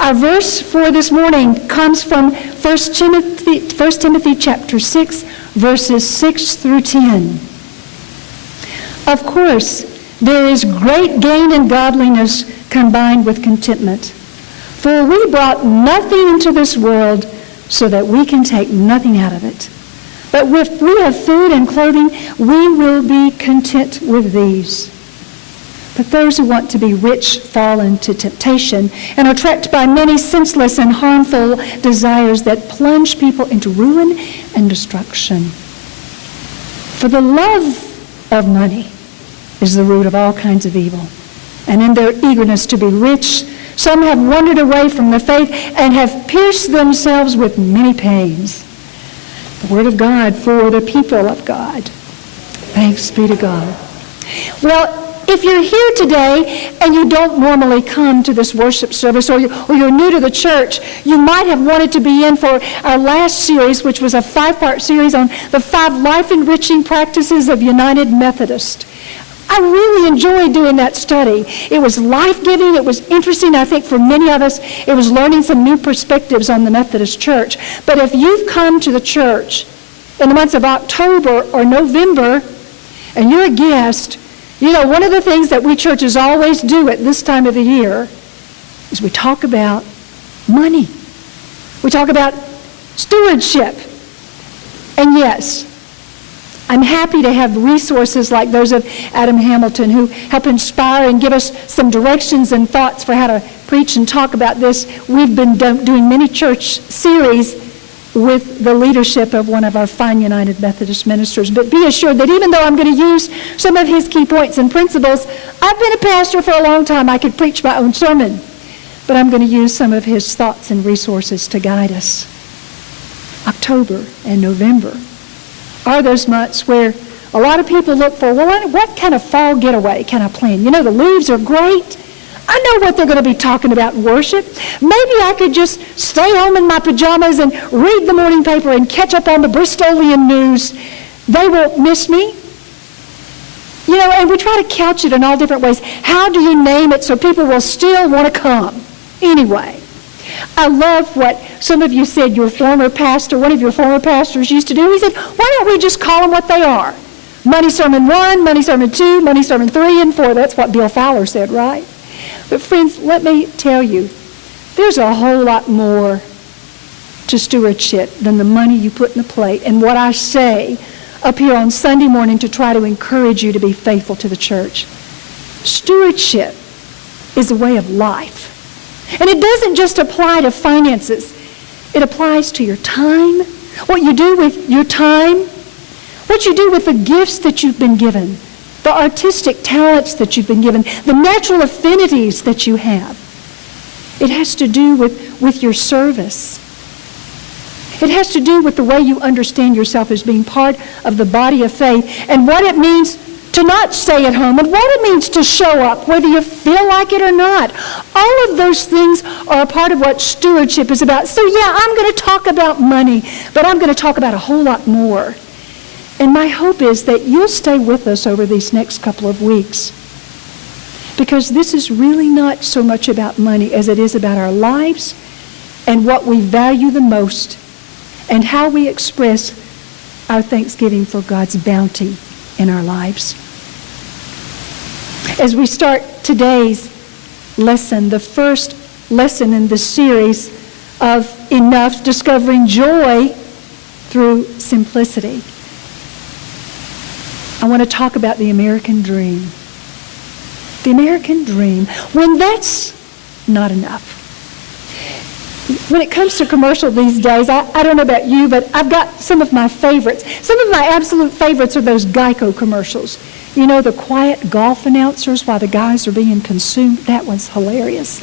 Our verse for this morning comes from 1 Timothy chapter 6, verses 6 through 10. Of course, there is great gain in godliness combined with contentment. For we brought nothing into this world so that we can take nothing out of it. But if we have food and clothing, we will be content with these. But those who want to be rich fall into temptation and are trapped by many senseless and harmful desires that plunge people into ruin and destruction. For the love of money is the root of all kinds of evil. And in their eagerness to be rich, some have wandered away from the faith and have pierced themselves with many pains. The word of God for the people of God. Thanks be to God. Well, if you're here today and you don't normally come to this worship service, or you're new to the church, you might have wanted to be in for our last series, which was a 5-part series on the 5 life-enriching practices of United Methodist. I really enjoyed doing that study. It was life-giving. It was interesting. I think for many of us, it was learning some new perspectives on the Methodist Church. But if you've come to the church in the months of October or November, and you're a guest, you know, one of the things that we churches always do at this time of the year is we talk about money. We talk about stewardship. And yes, I'm happy to have resources like those of Adam Hamilton who help inspire and give us some directions and thoughts for how to preach and talk about this. We've been doing many church series with the leadership of one of our fine United Methodist ministers. But be assured that even though I'm going to use some of his key points and principles, I've been a pastor for a long time. I could preach my own sermon. But I'm going to use some of his thoughts and resources to guide us. October and November are those months where a lot of people look for, well, what kind of fall getaway can I plan? You know, the leaves are great. I know what they're going to be talking about in worship. Maybe I could just stay home in my pajamas and read the morning paper and catch up on the Bristolian news. They won't miss me. You know, and we try to couch it in all different ways. How do you name it so people will still want to come? Anyway, I love what some of you said your former pastor, one of your former pastors used to do. He said, why don't we just call them what they are? Money Sermon 1, Money Sermon 2, Money Sermon 3 and 4. That's what Bill Fowler said, right? But friends, let me tell you, there's a whole lot more to stewardship than the money you put in the plate and what I say up here on Sunday morning to try to encourage you to be faithful to the church. Stewardship is a way of life. And it doesn't just apply to finances. It applies to your time, what you do with your time, what you do with the gifts that you've been given, the artistic talents that you've been given, the natural affinities that you have. It has to do with your service. It has to do with the way you understand yourself as being part of the body of faith and what it means to not stay at home and what it means to show up, whether you feel like it or not. All of those things are a part of what stewardship is about. So yeah, I'm going to talk about money, but I'm going to talk about a whole lot more. And my hope is that you'll stay with us over these next couple of weeks, because this is really not so much about money as it is about our lives and what we value the most and how we express our thanksgiving for God's bounty in our lives. As we start today's lesson, the first lesson in this series of Enough, Discovering Joy Through Simplicity, I want to talk about the American dream. The American dream. When that's not enough. When it comes to commercial these days, I don't know about you, but I've got some of my favorites. Some of my absolute favorites are those Geico commercials. You know, the quiet golf announcers while the guys are being consumed. That one's hilarious.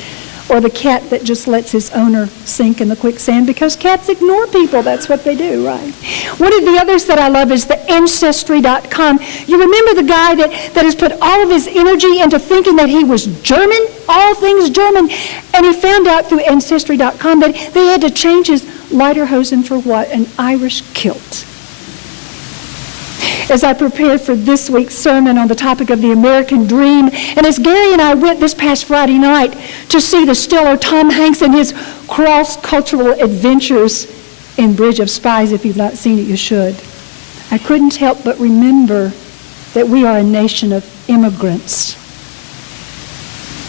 Or the cat that just lets his owner sink in the quicksand, because cats ignore people. That's what they do, right? One of the others that I love is the Ancestry.com. You remember the guy that has put all of his energy into thinking that he was German, all things German, and he found out through Ancestry.com that they had to change his lederhosen for what? An Irish kilt. as I prepared for this week's sermon on the topic of the American dream, and as Gary and I went this past Friday night to see the stellar Tom Hanks and his cross-cultural adventures in Bridge of Spies. If you've not seen it, you should. I couldn't help but remember that we are a nation of immigrants.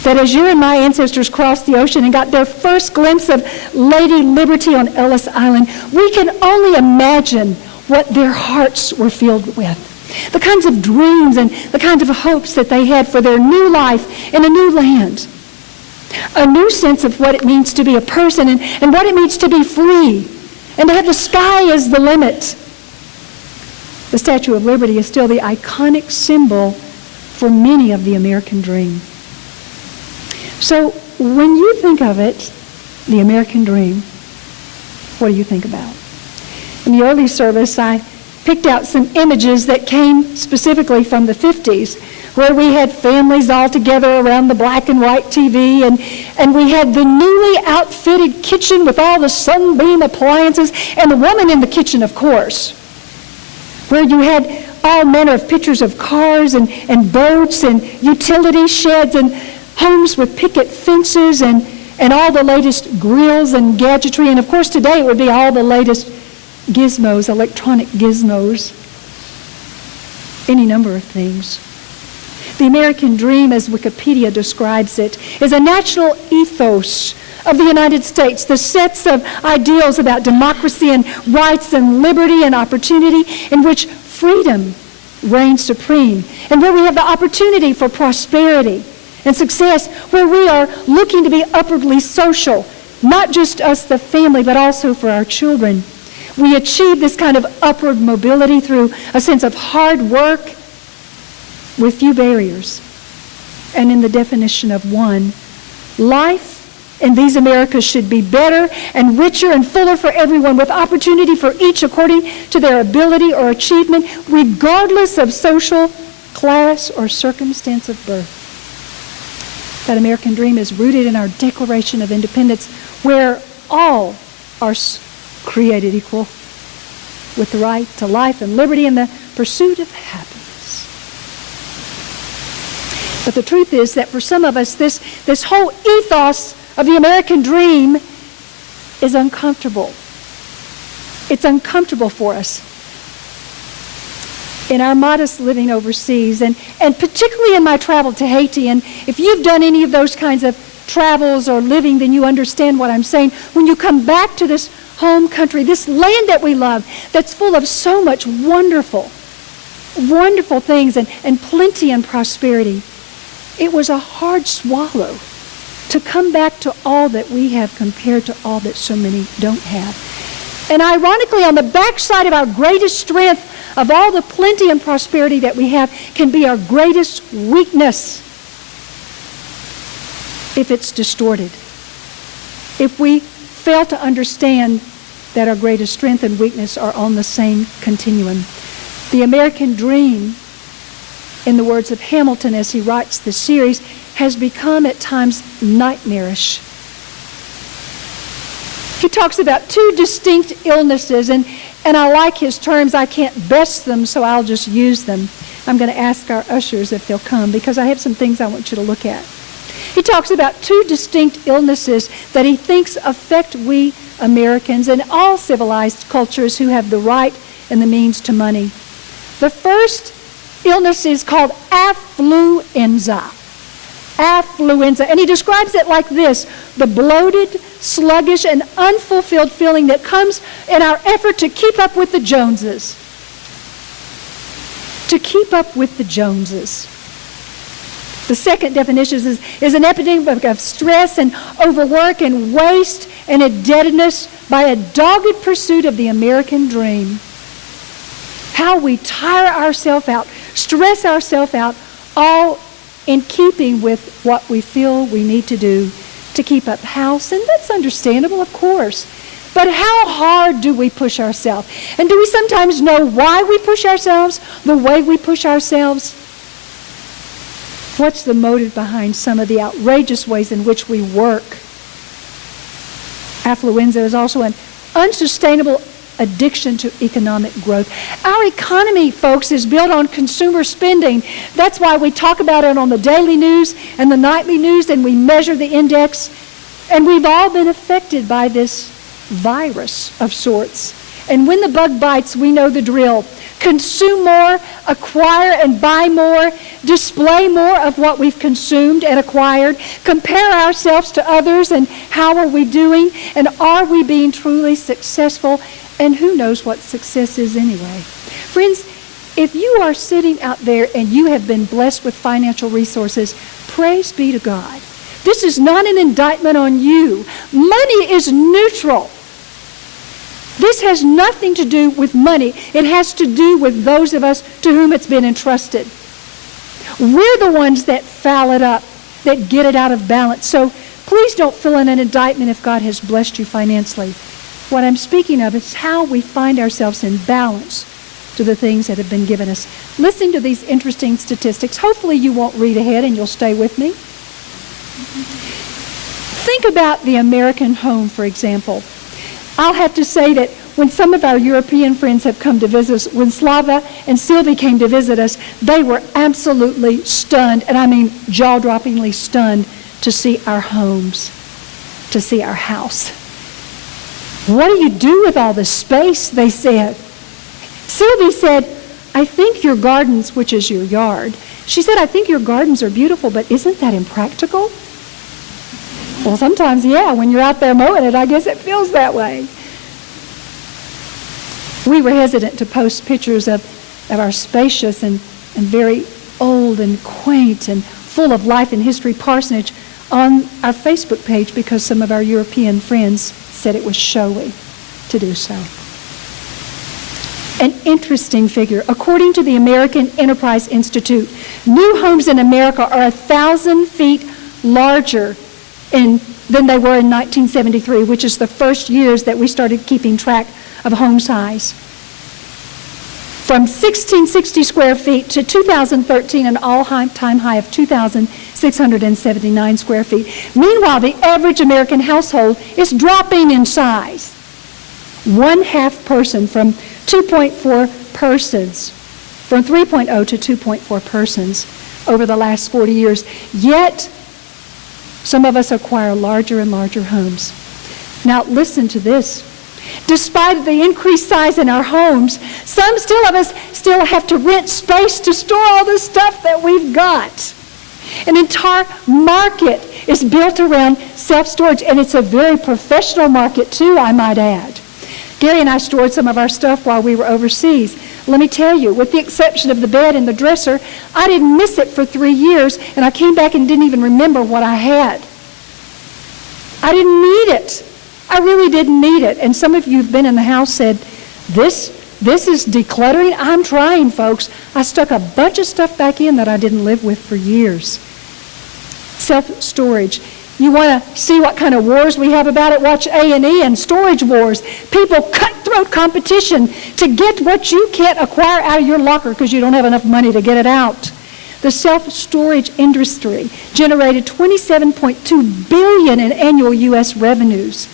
That as you and my ancestors crossed the ocean and got their first glimpse of Lady Liberty on Ellis Island, we can only imagine what their hearts were filled with. The kinds of dreams and the kinds of hopes that they had for their new life in a new land. A new sense of what it means to be a person and what it means to be free and to have the sky as the limit. The Statue of Liberty is still the iconic symbol for many of the American dream. So when you think of it, the American dream, what do you think about? In the early service, I picked out some images that came specifically from the 50s, where we had families all together around the black and white TV, and we had the newly outfitted kitchen with all the sunbeam appliances, and the woman in the kitchen, of course, where you had all manner of pictures of cars and boats and utility sheds and homes with picket fences and all the latest grills and gadgetry. And of course today it would be all the latest gizmos, electronic gizmos, any number of things. The American dream, as Wikipedia describes it, is a national ethos of the United States, the sets of ideals about democracy and rights and liberty and opportunity in which freedom reigns supreme, and where we have the opportunity for prosperity and success, where we are looking to be upwardly social, not just us, the family, but also for our children. We achieve this kind of upward mobility through a sense of hard work with few barriers. And in the definition of one, life in these Americas should be better and richer and fuller for everyone, with opportunity for each according to their ability or achievement, regardless of social, class, or circumstance of birth. That American dream is rooted in our Declaration of Independence, where all are created equal with the right to life and liberty and the pursuit of happiness. But the truth is that for some of us, this whole ethos of the American dream is uncomfortable. It's uncomfortable for us in our modest living overseas, and particularly in my travel to Haiti. And if you've done any of those kinds of travels or living, then you understand what I'm saying. When you come back to this home country, this land that we love, that's full of so much wonderful things and plenty and prosperity, it was a hard swallow to come back to all that we have compared to all that so many don't have. And ironically, on the backside of our greatest strength, of all the plenty and prosperity that we have, can be our greatest weakness if it's distorted. If we fail to understand that our greatest strength and weakness are on the same continuum. The American dream, in the words of Hamilton as he writes this series, has become at times nightmarish. He talks about two distinct illnesses, and I like his terms. I can't best them, so I'll just use them. I'm going to ask our ushers if they'll come, because I have some things I want you to look at. He talks about two distinct illnesses that he thinks affect we Americans and all civilized cultures who have the right and the means to money. The first illness is called affluenza. Affluenza. And he describes it like this: the bloated, sluggish, and unfulfilled feeling that comes in our effort to keep up with the Joneses. To keep up with the Joneses. The second definition is an epidemic of stress and overwork and waste and indebtedness by a dogged pursuit of the American dream. How we tire ourselves out, stress ourselves out, all in keeping with what we feel we need to do to keep up house. And that's understandable, of course. But how hard do we push ourselves? And do we sometimes know why we push ourselves the way we push ourselves? What's the motive behind some of the outrageous ways in which we work? Affluenza is also an unsustainable addiction to economic growth. Our economy, folks, is built on consumer spending. That's why we talk about it on the daily news and the nightly news, and we measure the index. And we've all been affected by this virus of sorts. And when the bug bites, we know the drill. Consume more, acquire and buy more, display more of what we've consumed and acquired, compare ourselves to others, and how are we doing, and are we being truly successful, and who knows what success is anyway. Friends, if you are sitting out there and you have been blessed with financial resources, praise be to God. This is not an indictment on you. Money is neutral. This has nothing to do with money. It has to do with those of us to whom it's been entrusted. We're the ones that foul it up, that get it out of balance. So please don't fill in an indictment if God has blessed you financially. What I'm speaking of is how we find ourselves in balance to the things that have been given us. Listen to these interesting statistics. Hopefully you won't read ahead and you'll stay with me. Think about the American home, for example. I'll have to say that when some of our European friends have come to visit us, when Slava and Sylvie came to visit us, they were absolutely stunned, and I mean jaw-droppingly stunned, to see our homes, to see our house. What do you do with all this space, they said. Sylvie said, I think your gardens, which is your yard, she said, I think your gardens are beautiful, but isn't that impractical? Well, sometimes, yeah, when you're out there mowing it, I guess it feels that way. We were hesitant to post pictures of our spacious and very old and quaint and full of life and history parsonage on our Facebook page because some of our European friends said it was showy to do so. An interesting figure. According to the American Enterprise Institute, new homes in America are 1,000 feet larger than they were in 1973, which is the first years that we started keeping track of home size. From 1,660 square feet to 2013, an all-time high of 2,679 square feet. Meanwhile, the average American household is dropping in size. 1/2 person from 2.4 persons, from 3.0 to 2.4 persons over the last 40 years. Yet, some of us acquire larger and larger homes. Now, listen to this. Despite the increased size in our homes, some of us still have to rent space to store all the stuff that we've got. An entire market is built around self-storage, and it's a very professional market too, I might add. Gary and I stored some of our stuff while we were overseas. Let me tell you, with the exception of the bed and the dresser, I didn't miss it for 3 years, and I came back and didn't even remember what I had. I didn't need it. I really didn't need it. And some of you who've been in the house said, this is decluttering. I'm trying, folks. I stuck a bunch of stuff back in that I didn't live with for years. Self-storage. You want to see what kind of wars we have about it? Watch A&E and Storage Wars. People cutthroat competition to get what you can't acquire out of your locker because you don't have enough money to get it out. The self-storage industry generated $27.2 billion in annual U.S. revenues.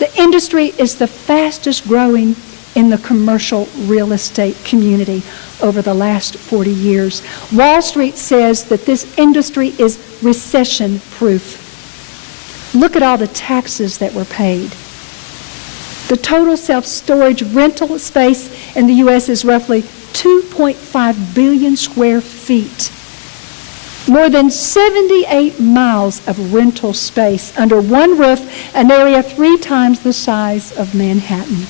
The industry is the fastest growing in the commercial real estate community over the last 40 years. Wall Street says that this industry is recession-proof. Look at all the taxes that were paid. The total self-storage rental space in the U.S. is roughly 2.5 billion square feet. More than 78 miles of rental space under one roof, an area 3 times the size of Manhattan.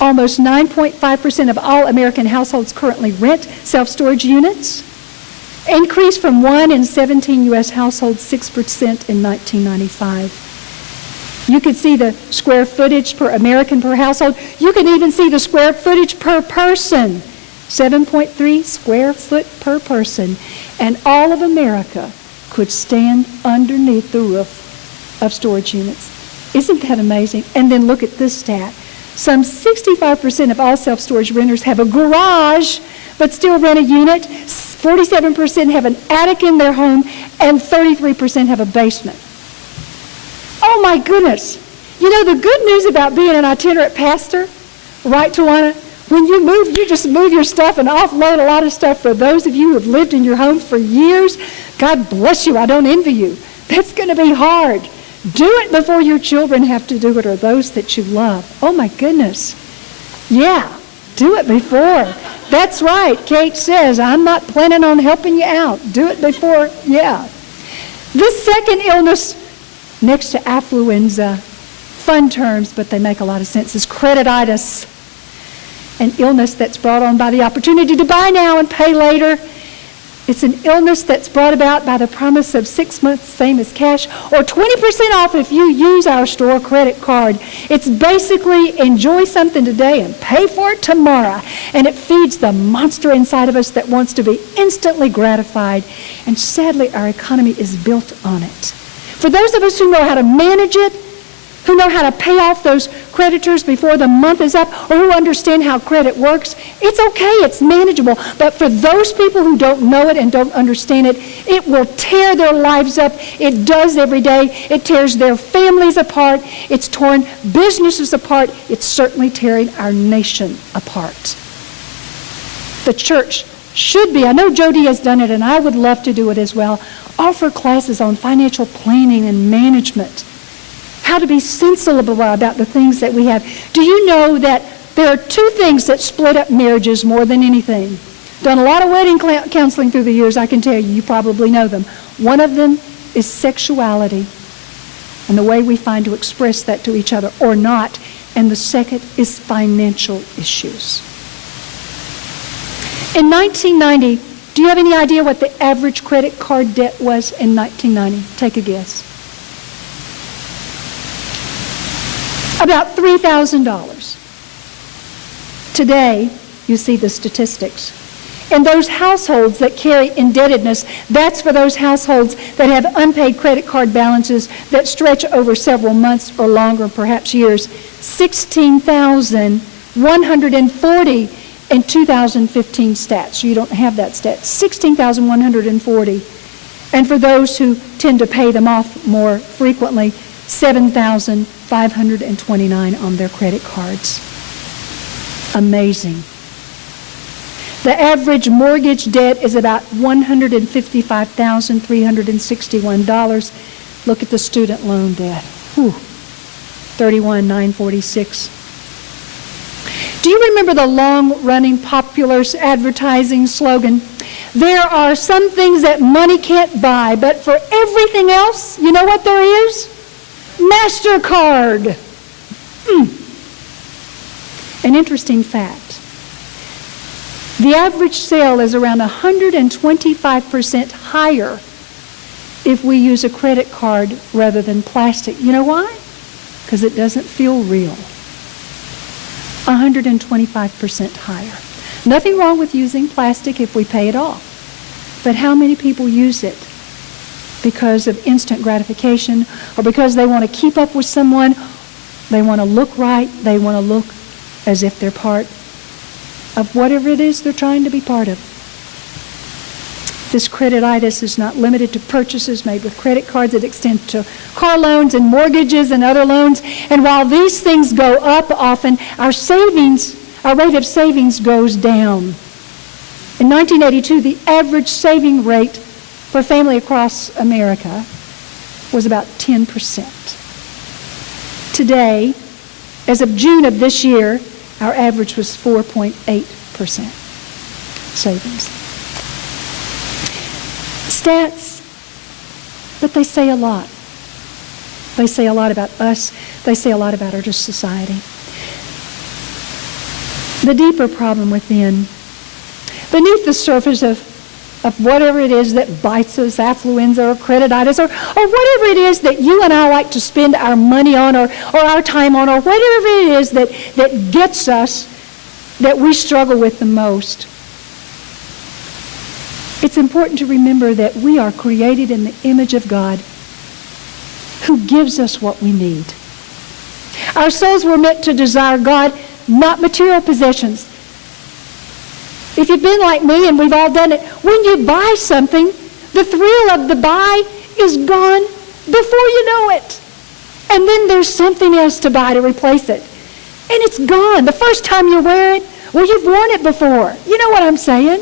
Almost 9.5% of all American households currently rent self-storage units. Increased from 1 in 17 U.S. households, 6% in 1995. You can see the square footage per American per household. You can even see the square footage per person. 7.3 square foot per person. And all of America could stand underneath the roof of storage units. Isn't that amazing? And then look at this stat. Some 65% of all self-storage renters have a garage, but still rent a unit. 47% have an attic in their home, and 33% have a basement. Oh my goodness. You know, the good news about being an itinerant pastor, right, Tawana? When you move, you just move your stuff and offload a lot of stuff. For those of you who have lived in your home for years, God bless you. I don't envy you. That's going to be hard. Do it before your children have to do it, or those that you love. Oh, my goodness. Yeah, do it before. That's right. Kate says, I'm not planning on helping you out. Do it before, yeah. This second illness, next to affluenza, fun terms, but they make a lot of sense, is credititis, an illness that's brought on by the opportunity to buy now and pay later. It's an illness that's brought about by the promise of 6 months, same as cash, or 20% off if you use our store credit card. It's basically enjoy something today and pay for it tomorrow. And it feeds the monster inside of us that wants to be instantly gratified. And sadly, our economy is built on it. For those of us who know how to manage it, who know how to pay off those creditors before the month is up, or who understand how credit works, it's okay, it's manageable. But for those people who don't know it and don't understand it, it will tear their lives up. It does every day. It tears their families apart. It's torn businesses apart. It's certainly tearing our nation apart. The church should be, I know Jody has done it and I would love to do it as well, offer classes on financial planning and management. How to be sensible about the things that we have. Do you know that there are two things that split up marriages more than anything? Done a lot of wedding counseling through the years, I can tell you. You probably know them. One of them is sexuality and the way we find to express that to each other or not. And the second is financial issues. In 1990, do you have any idea what the average credit card debt was in 1990? Take a guess. About $3,000. Today, you see the statistics. And those households that carry indebtedness, that's for those households that have unpaid credit card balances that stretch over several months or longer, perhaps years. 16,140 in 2015 stats. You don't have that stat. 16,140. And for those who tend to pay them off more frequently, 7,529 on their credit cards. Amazing. The average mortgage debt is about $155,361. Look at the student loan debt. Whew. $31,946. Do you remember the long-running popular advertising slogan? There are some things that money can't buy, but for everything else, you know what there is? MasterCard. An interesting fact. The average sale is around 125% higher if we use a credit card rather than plastic. You know why? Because it doesn't feel real. 125% higher. Nothing wrong with using plastic if we pay it off. But how many people use it because of instant gratification or because they want to keep up with someone? They want to look right. They want to look as if they're part of whatever it is they're trying to be part of. This credititis is not limited to purchases made with credit cards. It extends to car loans and mortgages and other loans. And while these things go up often, our rate of savings goes down. In 1982, the average saving rate for a family across America was about 10%. Today, as of June of this year, our average was 4.8% savings. Stats, but they say a lot. They say a lot about us. They say a lot about our society. The deeper problem within, beneath the surface of whatever it is that bites us, affluenza or credititis, or whatever it is that you and I like to spend our money on or our time on, or whatever it is that gets us, that we struggle with the most. It's important to remember that we are created in the image of God, who gives us what we need. Our souls were meant to desire God, not material possessions. If you've been like me, and we've all done it, when you buy something, the thrill of the buy is gone before you know it. And then there's something else to buy to replace it. And it's gone. The first time you wear it, well, you've worn it before. You know what I'm saying?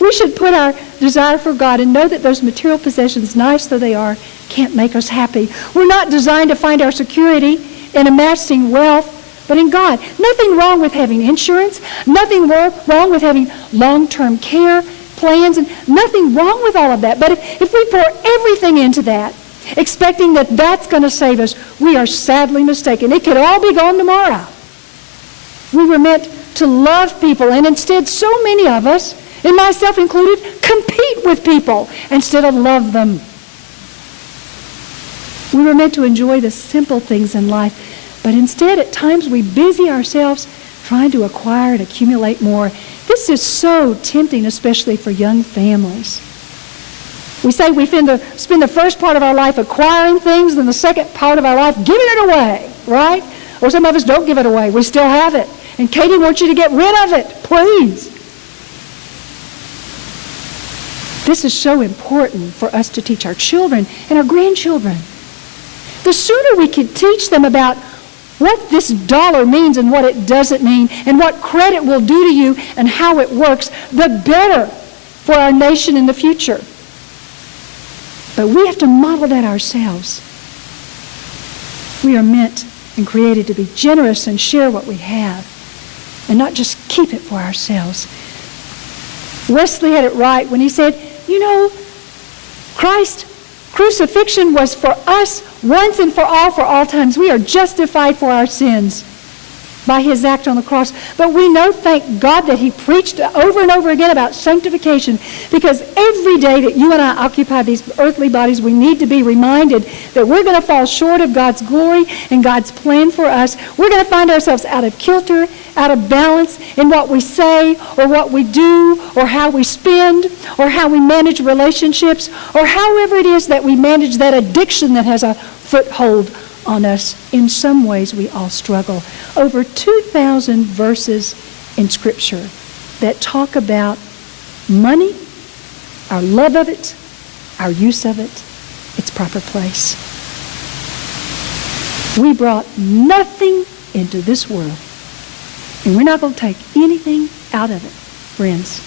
We should put our desire for God and know that those material possessions, nice though they are, can't make us happy. We're not designed to find our security in amassing wealth, but in God. Nothing wrong with having insurance. Nothing wrong with having long-term care plans. And nothing wrong with all of that. But if we pour everything into that, expecting that that's going to save us, we are sadly mistaken. It could all be gone tomorrow. We were meant to love people, and instead so many of us, and myself included, compete with people instead of love them. We were meant to enjoy the simple things in life, but instead at times we busy ourselves trying to acquire and accumulate more. This is so tempting, especially for young families. We say we spend the first part of our life acquiring things, and the second part of our life giving it away, right? Or some of us don't give it away. We still have it. And Katie wants you to get rid of it, please. This is so important for us to teach our children and our grandchildren. The sooner we can teach them about what this dollar means and what it doesn't mean, and what credit will do to you and how it works, the better for our nation in the future. But we have to model that ourselves. We are meant and created to be generous and share what we have, and not just keep it for ourselves. Wesley had it right when he said, you know, Christ's crucifixion was for us once and for all times. We are justified for our sins by his act on the cross. But we know, thank God, that he preached over and over again about sanctification, because every day that you and I occupy these earthly bodies, we need to be reminded that we're going to fall short of God's glory and God's plan for us. We're going to find ourselves out of kilter, out of balance in what we say or what we do or how we spend or how we manage relationships or however it is that we manage that addiction that has a foothold on us. In some ways, we all struggle. Over 2,000 verses in Scripture that talk about money, our love of it, our use of it, its proper place. We brought nothing into this world, and we're not going to take anything out of it, friends.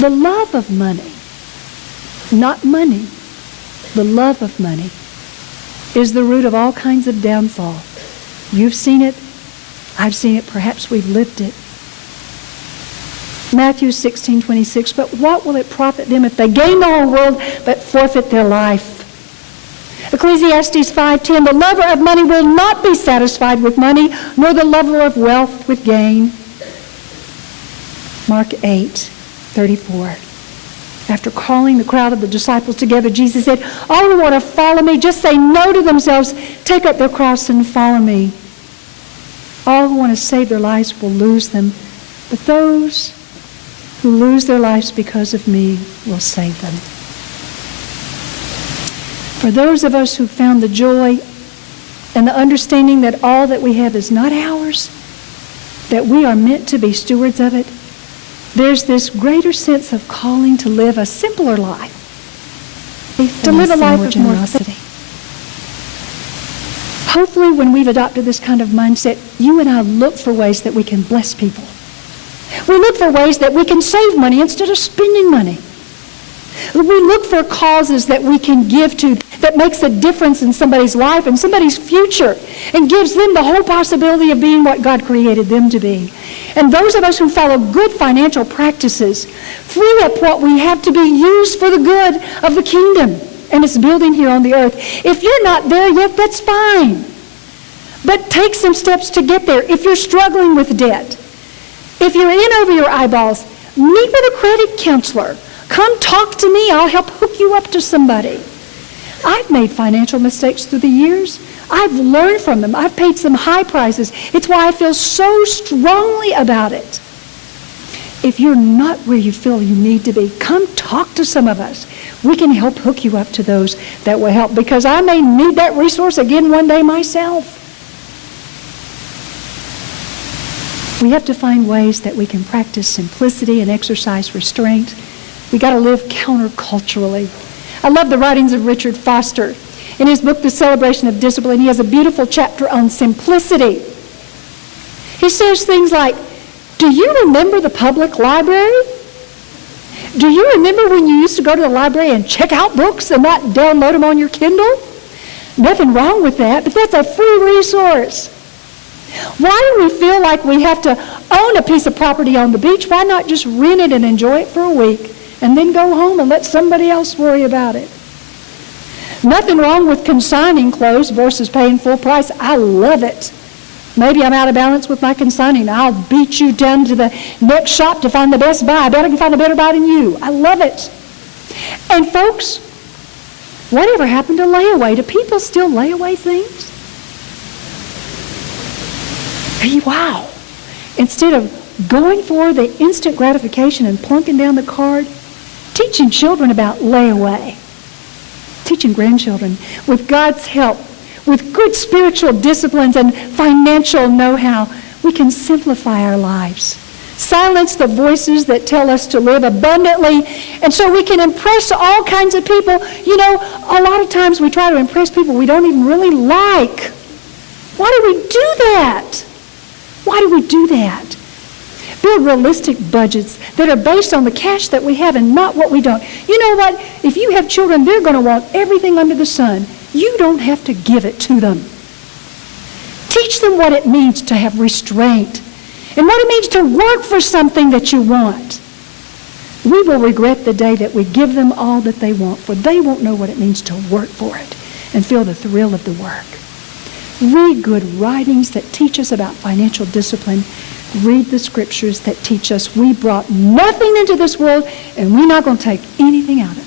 The love of money, not money, the love of money is the root of all kinds of downfall. You've seen it. I've seen it. Perhaps we've lived it. Matthew 16:26, but what will it profit them if they gain the whole world but forfeit their life? Ecclesiastes 5:10, the lover of money will not be satisfied with money, nor the lover of wealth with gain. Mark 8:34. After calling the crowd of the disciples together, Jesus said, all who want to follow me, just say no to themselves, take up their cross and follow me. All who want to save their lives will lose them, but those who lose their lives because of me will save them. For those of us who found the joy and the understanding that all that we have is not ours, that we are meant to be stewards of it, there's this greater sense of calling to live a simpler life, to live a life of more generosity. Hopefully, when we've adopted this kind of mindset, you and I look for ways that we can bless people. We look for ways that we can save money instead of spending money. We look for causes that we can give to that makes a difference in somebody's life and somebody's future and gives them the whole possibility of being what God created them to be. And those of us who follow good financial practices free up what we have to be used for the good of the kingdom and its building here on the earth. If you're not there yet, that's fine. But take some steps to get there. If you're struggling with debt, if you're in over your eyeballs, meet with a credit counselor. Come talk to me. I'll help hook you up to somebody. I've made financial mistakes through the years. I've learned from them. I've paid some high prices. It's why I feel so strongly about it. If you're not where you feel you need to be, come talk to some of us. We can help hook you up to those that will help, because I may need that resource again one day myself. We have to find ways that we can practice simplicity and exercise restraint. We got to live counterculturally. I love the writings of Richard Foster. In his book, The Celebration of Discipline, he has a beautiful chapter on simplicity. He says things like, do you remember the public library? Do you remember when you used to go to the library and check out books and not download them on your Kindle? Nothing wrong with that, but that's a free resource. Why do we feel like we have to own a piece of property on the beach? Why not just rent it and enjoy it for a week and then go home and let somebody else worry about it? Nothing wrong with consigning clothes versus paying full price. I love it. Maybe I'm out of balance with my consigning. I'll beat you down to the next shop to find the best buy. I bet I can find a better buy than you. I love it. And folks, whatever happened to layaway? Do people still lay away things? Hey, wow. Instead of going for the instant gratification and plunking down the card, teaching children about layaway, teaching grandchildren with God's help, with good spiritual disciplines and financial know-how, we can simplify our lives. Silence the voices that tell us to live abundantly, and so we can impress all kinds of people. You know, a lot of times we try to impress people we don't even really like. Why do we do that? Why do we do that? Build realistic budgets that are based on the cash that we have and not what we don't. You know what? If you have children, they're going to want everything under the sun. You don't have to give it to them. Teach them what it means to have restraint and what it means to work for something that you want. We will regret the day that we give them all that they want, for they won't know what it means to work for it and feel the thrill of the work. Read good writings that teach us about financial discipline. Read the scriptures that teach us we brought nothing into this world and we're not going to take anything out of it.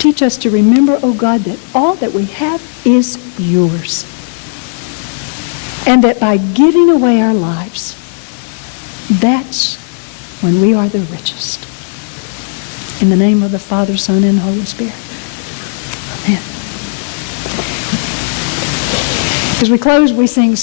Teach us to remember, oh God, that all that we have is yours. And that by giving away our lives, that's when we are the richest. In the name of the Father, Son, and Holy Spirit. Amen. As we close, we sing